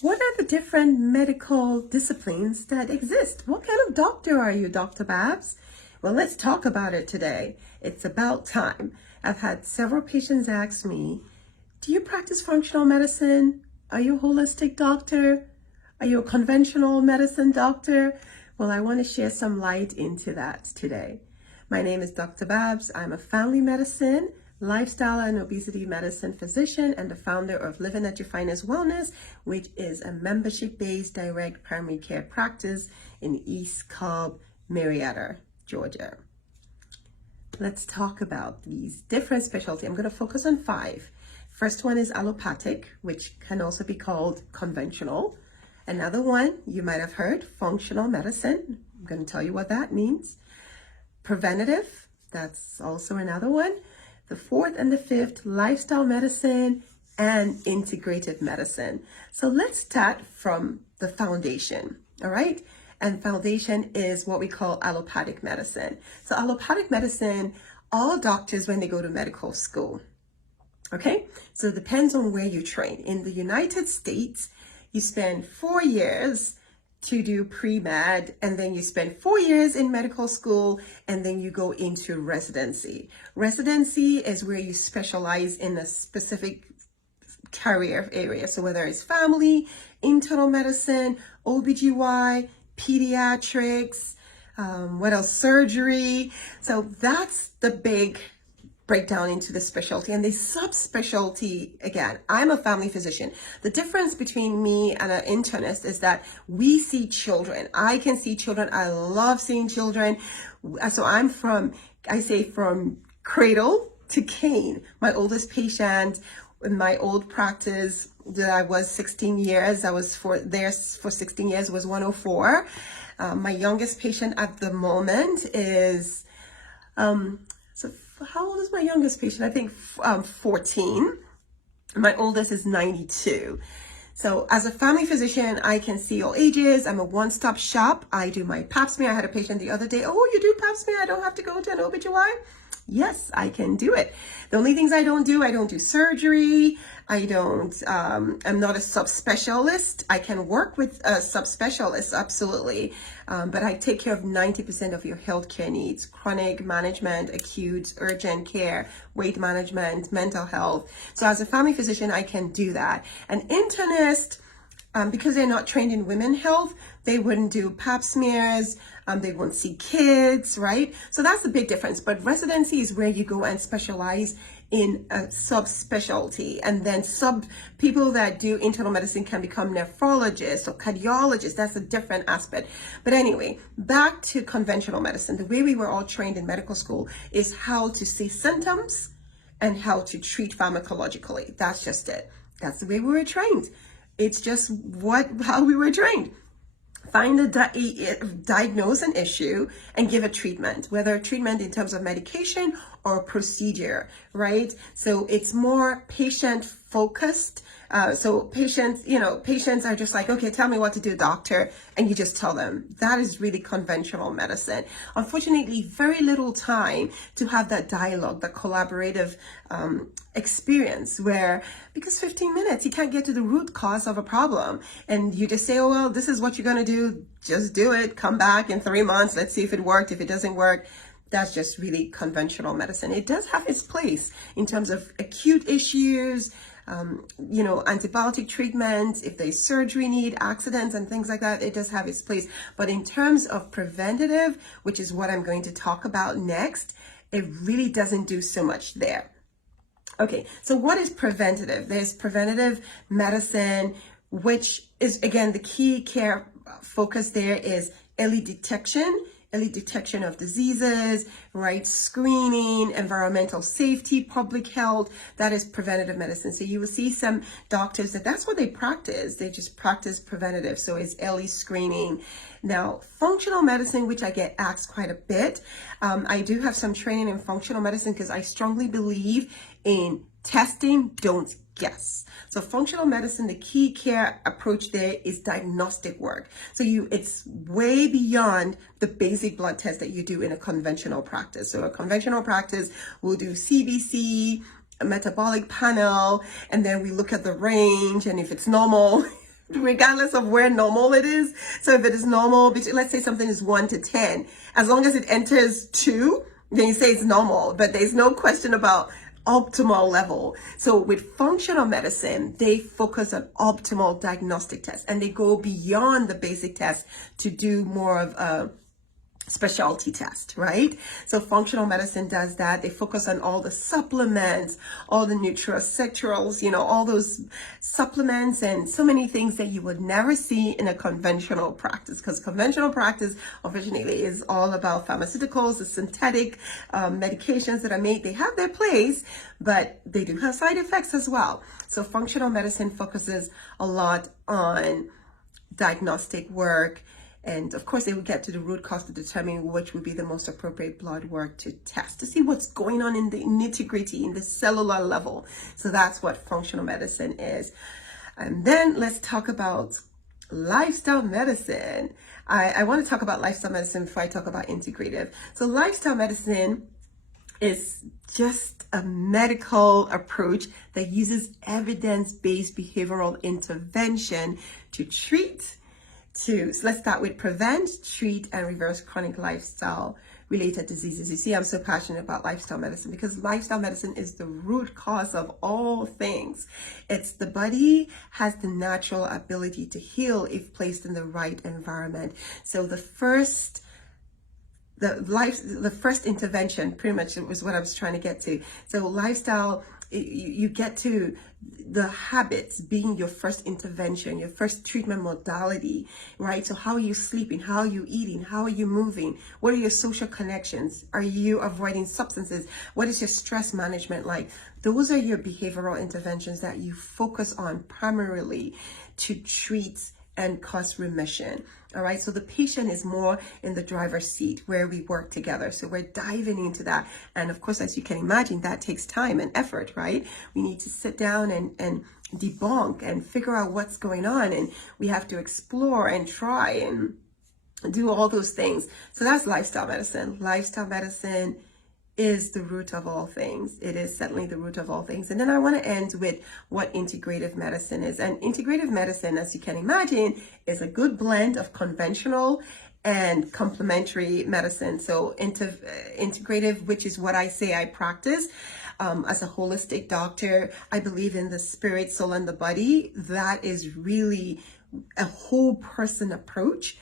What are the different medical disciplines that exist? What kind of doctor are you, Dr. Babs? Well, let's talk about it today. It's about time. I've had several patients ask me, do you practice functional medicine? Are you a holistic doctor? Are you a conventional medicine doctor? Well, I want to share some light into that today. My name is Dr. Babs. I'm a family medicine, lifestyle and obesity medicine physician and the founder of Living at Your Finest Wellness, which is a membership-based direct primary care practice in East Cobb, Marietta, Georgia. Let's talk about these different specialties. I'm going to focus on 5. First one is allopathic, which can also be called conventional. Another one you might have heard, functional medicine. I'm going to tell you what that means. Preventative, that's also another one. The 4th and the 5th, lifestyle medicine and integrative medicine. So let's start from the foundation, all right? And foundation is what we call allopathic medicine. So allopathic medicine, all doctors when they go to medical school, okay? So it depends on where you train. In the United States, you spend 4 years to do pre-med, and then you spend 4 years in medical school, and then you go into residency. Residency is where you specialize in a specific career area. So whether it's family, internal medicine, OBGY, pediatrics, what else? Surgery. So that's the big breakdown into the specialty and the subspecialty. Again, I'm a family physician. The difference between me and an internist is that we see children. I can see children. I love seeing children. So I say from cradle to cane. My oldest patient in my old practice that I was 16 years, I was there for 16 years, was 104. My youngest patient at the moment is, so how old is my youngest patient? I think 14. My oldest is 92. So as a family physician, I can see all ages. I'm a one-stop shop. I do my pap smear. I had a patient the other day. Oh, you do pap smear? I don't have to go to an OBGYN? Yes, I can do it. The only things I don't do surgery. I'm not a subspecialist. I can work with a subspecialist, absolutely. But I take care of 90% of your healthcare needs: chronic management, acute, urgent care, weight management, mental health. So as a family physician, I can do that. An internist, because they're not trained in women's health, they wouldn't do pap smears, they won't see kids, right? So that's the big difference. But residency is where you go and specialize in a subspecialty, and then people that do internal medicine can become nephrologists or cardiologists. That's a different aspect. But anyway, back to conventional medicine. The way we were all trained in medical school is how to see symptoms and how to treat pharmacologically. That's just it. That's the way we were trained. It's just how we were trained. Find diagnose an issue and give a treatment, whether a treatment in terms of medication or procedure, right? So it's more patient focused. So patients are just like, okay, tell me what to do, doctor. And you just tell them. That is really conventional medicine. Unfortunately, very little time to have that dialogue, that collaborative experience where, because 15 minutes, you can't get to the root cause of a problem. And you just say, oh, well, this is what you're going to do. Just do it. Come back in 3 months. Let's see if it worked. If it doesn't work, that's just really conventional medicine. It does have its place in terms of acute issues, antibiotic treatments, if there's surgery need, accidents and things like that, it does have its place. But in terms of preventative, which is what I'm going to talk about next, it really doesn't do so much there. Okay, so what is preventative? There's preventative medicine, which is, again, the key care focus there is early detection of diseases, right? Screening, environmental safety, public health. That is preventative medicine. So you will see some doctors that's what they practice. They just practice preventative. So it's early screening. Now, functional medicine, which I get asked quite a bit. I do have some training in functional medicine because I strongly believe in testing, don't guess. So functional medicine, the key care approach there is diagnostic work. So it's way beyond the basic blood test that you do in a conventional practice. So a conventional practice will do CBC, a metabolic panel, and then we look at the range, and if it's normal, regardless of where normal it is. So if it is normal, let's say something is 1 to 10, as long as it enters 2, then you say it's normal, but there's no question about optimal level. So with functional medicine, they focus on optimal diagnostic tests, and they go beyond the basic test to do more of a specialty test, right? So functional medicine does that. They focus on all the supplements, all the nutraceuticals, all those supplements and so many things that you would never see in a conventional practice, because conventional practice unfortunately is all about pharmaceuticals, the synthetic medications that are made. They have their place, but they do have side effects as well. So functional medicine focuses a lot on diagnostic work. And of course, they will get to the root cause to determine which would be the most appropriate blood work to test, to see what's going on in the nitty-gritty, in the cellular level. So that's what functional medicine is. And then let's talk about lifestyle medicine. I want to talk about lifestyle medicine before I talk about integrative. So lifestyle medicine is just a medical approach that uses evidence-based behavioral intervention to treat. So let's start with prevent, treat, and reverse chronic lifestyle related diseases. You see, I'm so passionate about lifestyle medicine because lifestyle medicine is the root cause of all things. It's the body has the natural ability to heal if placed in the right environment. So the first intervention pretty much was what I was trying to get to. So lifestyle, you get to the habits being your first intervention, your first treatment modality, right? So how are you sleeping? How are you eating? How are you moving? What are your social connections? Are you avoiding substances? What is your stress management like? Those are your behavioral interventions that you focus on primarily to treat and cause remission. All right, so the patient is more in the driver's seat where we work together. So we're diving into that. And of course, as you can imagine, that takes time and effort, right? We need to sit down and debunk and figure out what's going on. And we have to explore and try and do all those things. So that's lifestyle medicine. Lifestyle medicine is the root of all things. It is certainly the root of all things. And then I want to end with what integrative medicine is. And integrative medicine, as you can imagine, is a good blend of conventional and complementary medicine. So integrative, which is what I say I practice as a holistic doctor. I believe in the spirit, soul, and the body. That is really a whole person approach.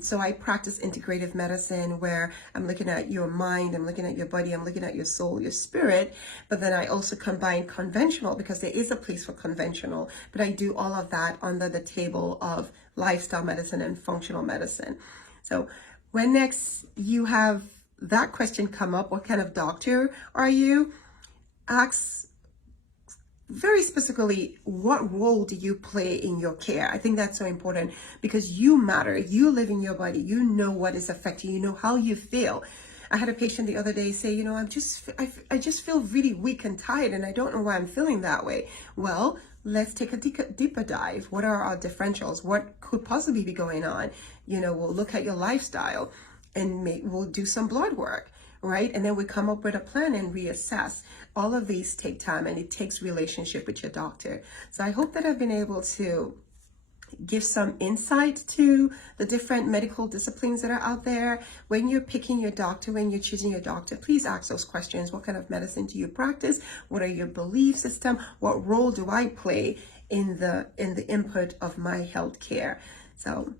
So I practice integrative medicine where I'm looking at your mind, I'm looking at your body, I'm looking at your soul, your spirit, but then I also combine conventional because there is a place for conventional, but I do all of that under the table of lifestyle medicine and functional medicine. So when next you have that question come up, what kind of doctor are you? Ask very specifically, what role do you play in your care? I think that's so important because you matter. You live in your body. You know what is affecting you. You know how you feel. I had a patient the other day say, I just feel really weak and tired and I don't know why I'm feeling that way. Well, let's take a deeper dive. What are our differentials? What could possibly be going on? We'll look at your lifestyle and we'll do some blood work. Right? And then we come up with a plan and reassess. All of these take time and it takes relationship with your doctor. So I hope that I've been able to give some insight to the different medical disciplines that are out there. When you're picking your doctor, when you're choosing your doctor, please ask those questions. What kind of medicine do you practice? What are your belief system? What role do I play in the input of my health care? So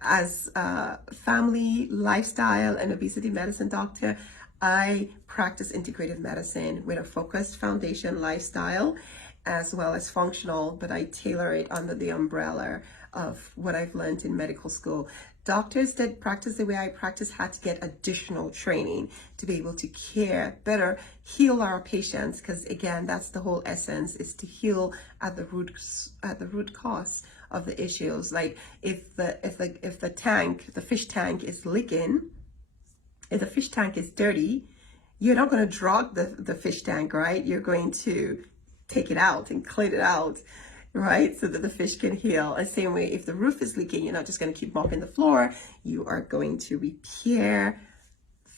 as a family, lifestyle, and obesity medicine doctor, I practice integrative medicine with a focused foundation lifestyle as well as functional, but I tailor it under the umbrella of what I've learned in medical school. Doctors that practice the way I practice had to get additional training to be able to care better, heal our patients, because again, that's the whole essence, is to heal at the root cause of the issues. Like if the fish tank is leaking, if the fish tank is dirty, you're not going to drug the fish tank, right? You're going to take it out and clean it out, right? So that the fish can heal. And same way, if the roof is leaking, you're not just going to keep mopping the floor. You are going to repair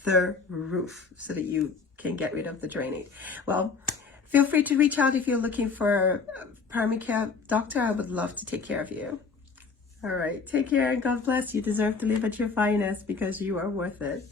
the roof so that you can get rid of the drainage. Well, feel free to reach out if you're looking for a primary care doctor. I would love to take care of you. All right. Take care and God bless. You deserve to live at your finest because you are worth it.